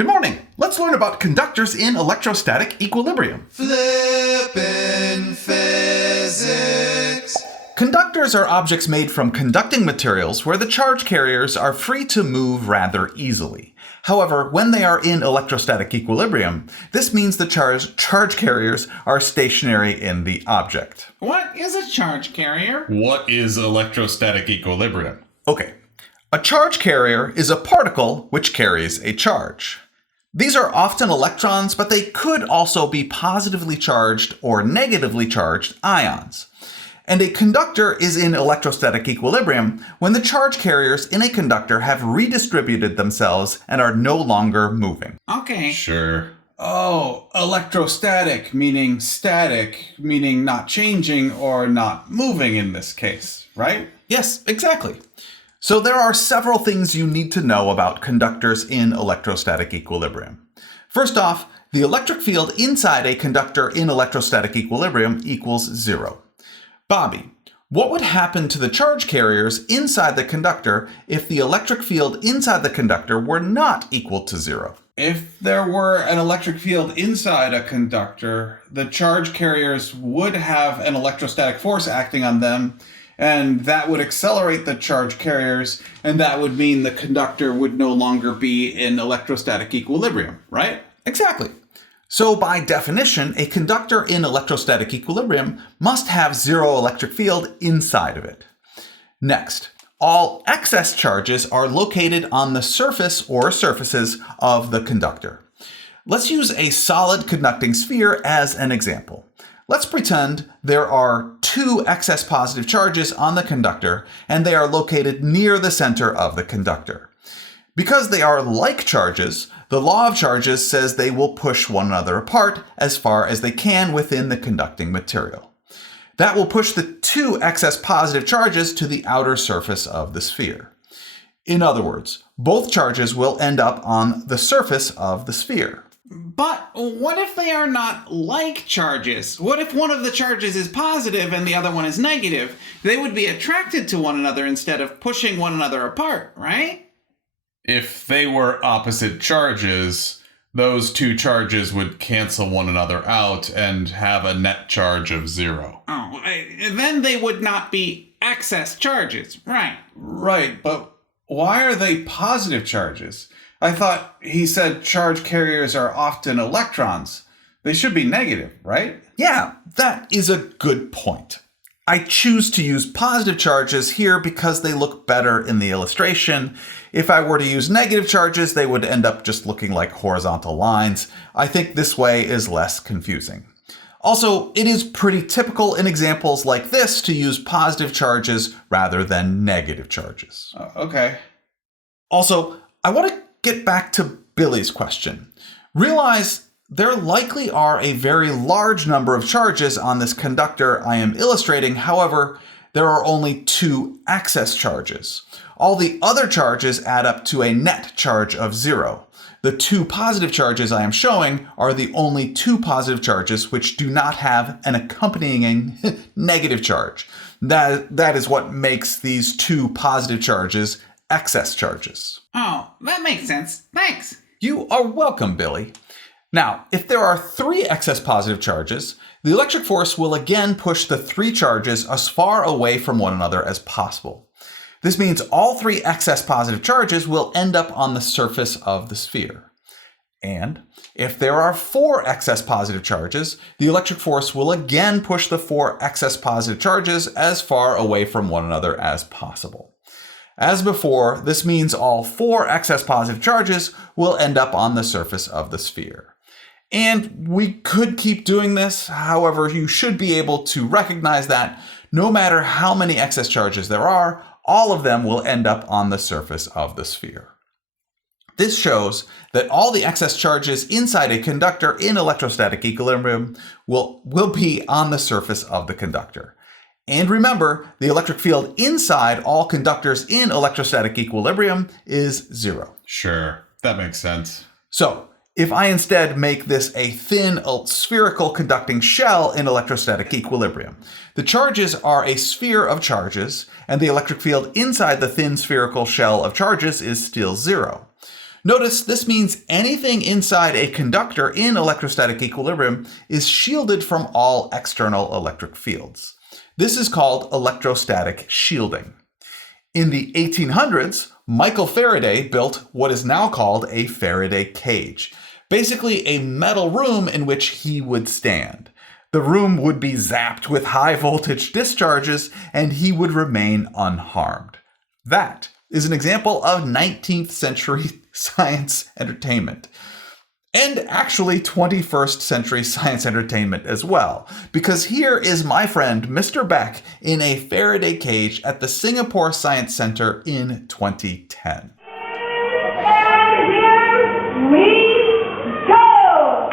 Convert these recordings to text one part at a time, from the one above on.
Good morning. Let's learn about conductors in electrostatic equilibrium. Flippin' physics. Conductors are objects made from conducting materials where the charge carriers are free to move rather easily. However, when they are in electrostatic equilibrium, this means the charge carriers are stationary in the object. What is a charge carrier? What is electrostatic equilibrium? Okay. A charge carrier is a particle which carries a charge. These are often electrons, but they could also be positively charged or negatively charged ions. And a conductor is in electrostatic equilibrium when the charge carriers in a conductor have redistributed themselves and are no longer moving. Okay. Sure. Oh, electrostatic, meaning static, meaning not changing or not moving in this case, right? Yes, exactly. So there are several things you need to know about conductors in electrostatic equilibrium. First off, the electric field inside a conductor in electrostatic equilibrium equals 0. Bobby, what would happen to the charge carriers inside the conductor if the electric field inside the conductor were not equal to 0? If there were an electric field inside a conductor, the charge carriers would have an electrostatic force acting on them, and that would accelerate the charge carriers, and that would mean the conductor would no longer be in electrostatic equilibrium, right? Exactly. So by definition, a conductor in electrostatic equilibrium must have 0 electric field inside of it. Next, all excess charges are located on the surface or surfaces of the conductor. Let's use a solid conducting sphere as an example. Let's pretend there are 2 excess positive charges on the conductor, and they are located near the center of the conductor. Because they are like charges, the law of charges says they will push one another apart as far as they can within the conducting material. That will push the 2 excess positive charges to the outer surface of the sphere. In other words, both charges will end up on the surface of the sphere. But what if they are not like charges? What if one of the charges is positive and the other one is negative? They would be attracted to one another instead of pushing one another apart, right? If they were opposite charges, those 2 charges would cancel one another out and have a net charge of 0. Oh, then they would not be excess charges, right? Right, but why are they positive charges? I thought he said charge carriers are often electrons. They should be negative, right? Yeah, that is a good point. I choose to use positive charges here because they look better in the illustration. If I were to use negative charges, they would end up just looking like horizontal lines. I think this way is less confusing. Also, it is pretty typical in examples like this to use positive charges rather than negative charges. Okay. Also, I want to get back to Billy's question. Realize there likely are a very large number of charges on this conductor I am illustrating. However, there are only 2 excess charges. All the other charges add up to a net charge of 0. The 2 positive charges I am showing are the only 2 positive charges which do not have an accompanying negative charge. That is what makes these 2 positive charges excess charges. Oh, that makes sense. Thanks. You are welcome, Billy. Now, if there are 3 excess positive charges, the electric force will again push the 3 charges as far away from one another as possible. This means all 3 excess positive charges will end up on the surface of the sphere. And if there are 4 excess positive charges, the electric force will again push the 4 excess positive charges as far away from one another as possible. As before, this means all 4 excess positive charges will end up on the surface of the sphere. And we could keep doing this, however, you should be able to recognize that no matter how many excess charges there are, all of them will end up on the surface of the sphere. This shows that all the excess charges inside a conductor in electrostatic equilibrium will be on the surface of the conductor. And remember, the electric field inside all conductors in electrostatic equilibrium is 0. Sure, that makes sense. So, if I instead make this a thin spherical conducting shell in electrostatic equilibrium, the charges are a sphere of charges, and the electric field inside the thin spherical shell of charges is still 0. Notice this means anything inside a conductor in electrostatic equilibrium is shielded from all external electric fields. This is called electrostatic shielding. In the 1800s, Michael Faraday built what is now called a Faraday cage, basically a metal room in which he would stand. The room would be zapped with high voltage discharges and he would remain unharmed. That is an example of 19th century science entertainment. And actually 21st century science entertainment as well, because here is my friend Mr. Beck in a Faraday cage at the Singapore Science Center in 2010. And here we go!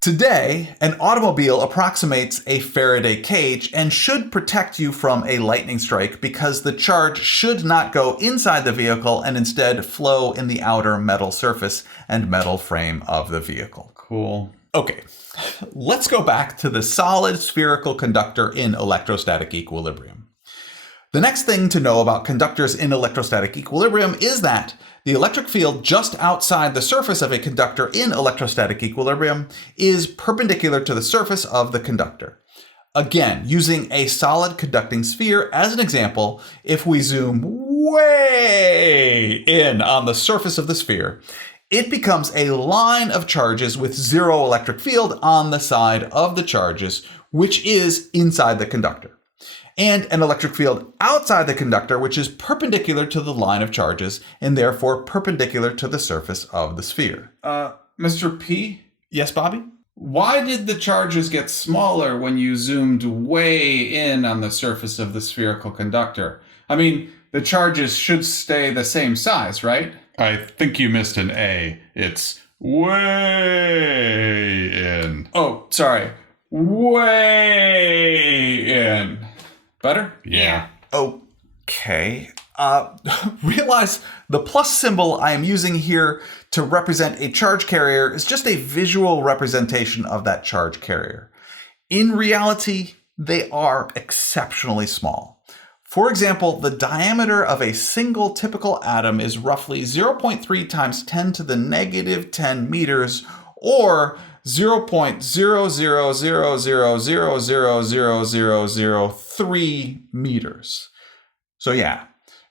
Today, an automobile approximates a Faraday cage and should protect you from a lightning strike because the charge should not go inside the vehicle and instead flow in the outer metal surface and metal frame of the vehicle. Cool. Okay, let's go back to the solid spherical conductor in electrostatic equilibrium. The next thing to know about conductors in electrostatic equilibrium is that the electric field just outside the surface of a conductor in electrostatic equilibrium is perpendicular to the surface of the conductor. Again, using a solid conducting sphere as an example, if we zoom way in on the surface of the sphere, it becomes a line of charges with zero electric field on the side of the charges, which is inside the conductor, and an electric field outside the conductor, which is perpendicular to the line of charges and therefore perpendicular to the surface of the sphere. Mr. P? Yes, Bobby? Why did the charges get smaller when you zoomed way in on the surface of the spherical conductor? I mean, the charges should stay the same size, right? I think you missed an A. It's way in. Oh, sorry. Way in. Better? Yeah. Okay. Realize the plus symbol I am using here to represent a charge carrier is just a visual representation of that charge carrier. In reality, they are exceptionally small. For example, the diameter of a single typical atom is roughly 0.3 times 10 to the negative 10 meters, or 0.000000003 meters. So yeah,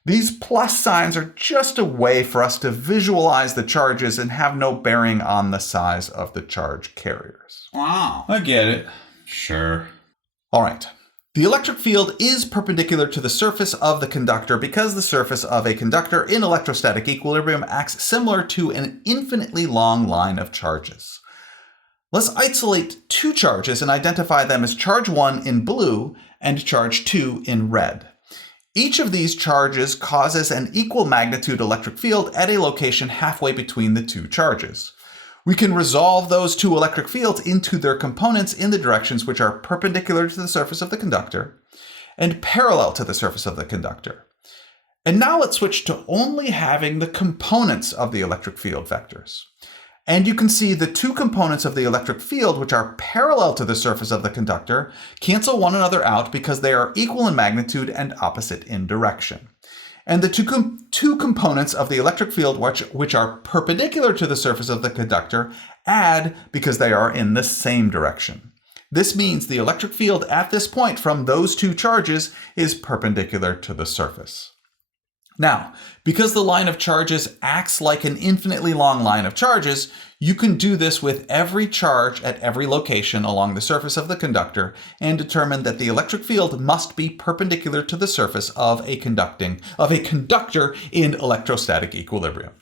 these plus signs are just a way for us to visualize the charges and have no bearing on the size of the charge carriers. Wow. I get it. Sure. All right. The electric field is perpendicular to the surface of the conductor because the surface of a conductor in electrostatic equilibrium acts similar to an infinitely long line of charges. Let's isolate two charges and identify them as charge 1 in blue and charge 2 in red. Each of these charges causes an equal magnitude electric field at a location halfway between the two charges. We can resolve those two electric fields into their components in the directions which are perpendicular to the surface of the conductor and parallel to the surface of the conductor. And now let's switch to only having the components of the electric field vectors. And you can see the two components of the electric field which are parallel to the surface of the conductor cancel one another out because they are equal in magnitude and opposite in direction. And the two components of the electric field which are perpendicular to the surface of the conductor add because they are in the same direction. This means the electric field at this point from those two charges is perpendicular to the surface. Now, because the line of charges acts like an infinitely long line of charges, you can do this with every charge at every location along the surface of the conductor and determine that the electric field must be perpendicular to the surface of a conductor in electrostatic equilibrium.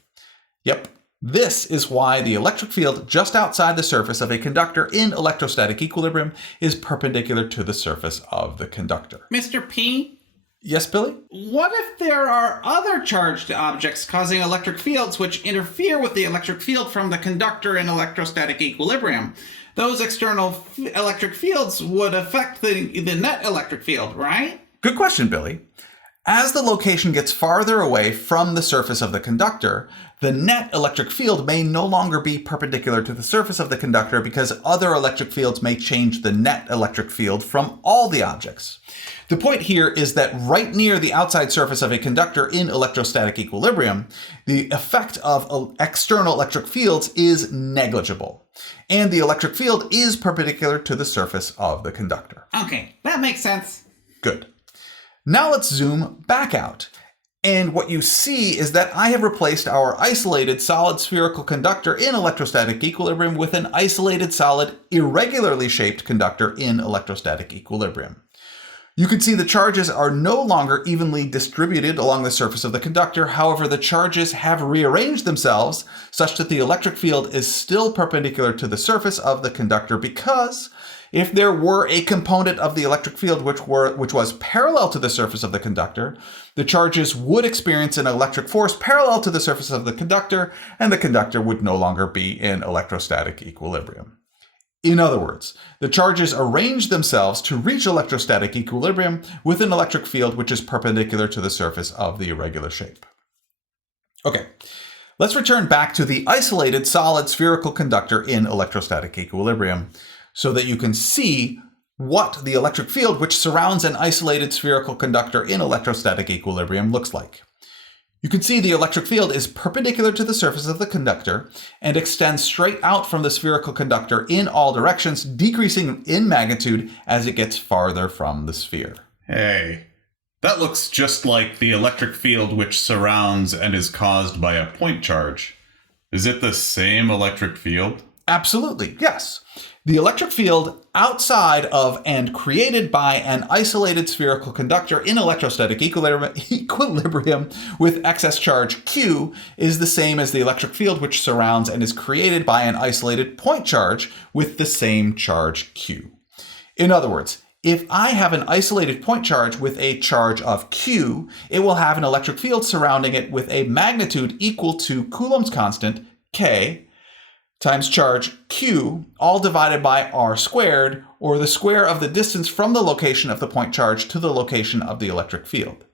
Yep, this is why the electric field just outside the surface of a conductor in electrostatic equilibrium is perpendicular to the surface of the conductor. Mr. P? Yes, Billy? What if there are other charged objects causing electric fields which interfere with the electric field from the conductor in electrostatic equilibrium? Those external electric fields would affect the net electric field, right? Good question, Billy. As the location gets farther away from the surface of the conductor, the net electric field may no longer be perpendicular to the surface of the conductor because other electric fields may change the net electric field from all the objects. The point here is that right near the outside surface of a conductor in electrostatic equilibrium, the effect of external electric fields is negligible, and the electric field is perpendicular to the surface of the conductor. Okay, that makes sense. Good. Now let's zoom back out. And what you see is that I have replaced our isolated solid spherical conductor in electrostatic equilibrium with an isolated solid irregularly shaped conductor in electrostatic equilibrium. You can see the charges are no longer evenly distributed along the surface of the conductor. However, the charges have rearranged themselves such that the electric field is still perpendicular to the surface of the conductor, because if there were a component of the electric field which was parallel to the surface of the conductor, the charges would experience an electric force parallel to the surface of the conductor, and the conductor would no longer be in electrostatic equilibrium. In other words, the charges arrange themselves to reach electrostatic equilibrium with an electric field which is perpendicular to the surface of the irregular shape. Okay, let's return back to the isolated solid spherical conductor in electrostatic equilibrium, so that you can see what the electric field which surrounds an isolated spherical conductor in electrostatic equilibrium looks like. You can see the electric field is perpendicular to the surface of the conductor and extends straight out from the spherical conductor in all directions, decreasing in magnitude as it gets farther from the sphere. Hey, that looks just like the electric field which surrounds and is caused by a point charge. Is it the same electric field? Absolutely, yes. The electric field outside of and created by an isolated spherical conductor in electrostatic equilibrium with excess charge Q is the same as the electric field which surrounds and is created by an isolated point charge with the same charge Q. In other words, if I have an isolated point charge with a charge of Q, it will have an electric field surrounding it with a magnitude equal to Coulomb's constant, K, times charge Q, all divided by r squared, or the square of the distance from the location of the point charge to the location of the electric field.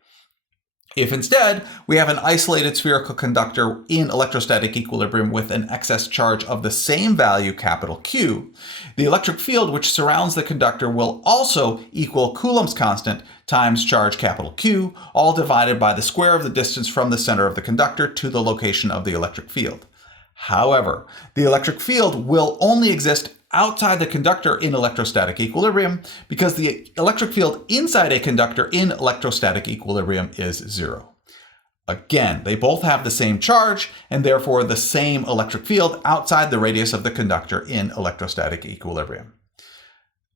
If instead we have an isolated spherical conductor in electrostatic equilibrium with an excess charge of the same value, capital Q, the electric field which surrounds the conductor will also equal Coulomb's constant times charge capital Q, all divided by the square of the distance from the center of the conductor to the location of the electric field. However, the electric field will only exist outside the conductor in electrostatic equilibrium because the electric field inside a conductor in electrostatic equilibrium is zero. Again, they both have the same charge and therefore the same electric field outside the radius of the conductor in electrostatic equilibrium.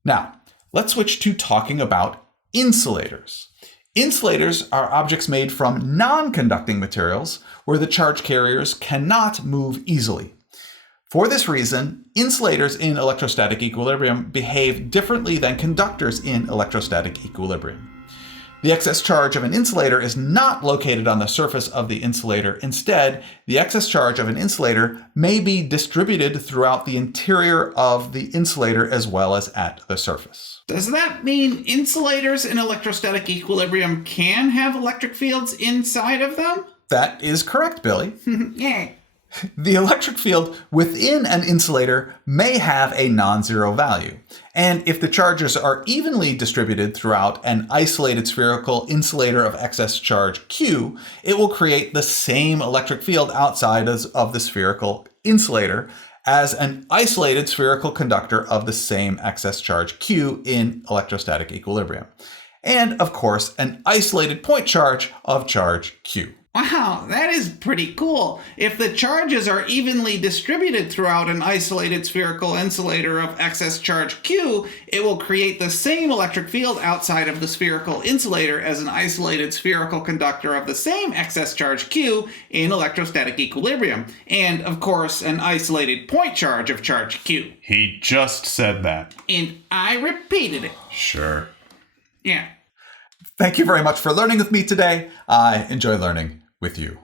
Now, let's switch to talking about insulators. Insulators are objects made from non-conducting materials where the charge carriers cannot move easily. For this reason, insulators in electrostatic equilibrium behave differently than conductors in electrostatic equilibrium. The excess charge of an insulator is not located on the surface of the insulator. Instead, the excess charge of an insulator may be distributed throughout the interior of the insulator as well as at the surface. Does that mean insulators in electrostatic equilibrium can have electric fields inside of them? That is correct, Billy. Yay. The electric field within an insulator may have a non-zero value, and if the charges are evenly distributed throughout an isolated spherical insulator of excess charge Q, it will create the same electric field outside of the spherical insulator as an isolated spherical conductor of the same excess charge Q in electrostatic equilibrium, and of course an isolated point charge of charge Q. Wow, that is pretty cool. If the charges are evenly distributed throughout an isolated spherical insulator of excess charge Q, it will create the same electric field outside of the spherical insulator as an isolated spherical conductor of the same excess charge Q in electrostatic equilibrium. And, of course, an isolated point charge of charge Q. He just said that. And I repeated it. Sure. Yeah. Thank you very much for learning with me today. I enjoy learning with you.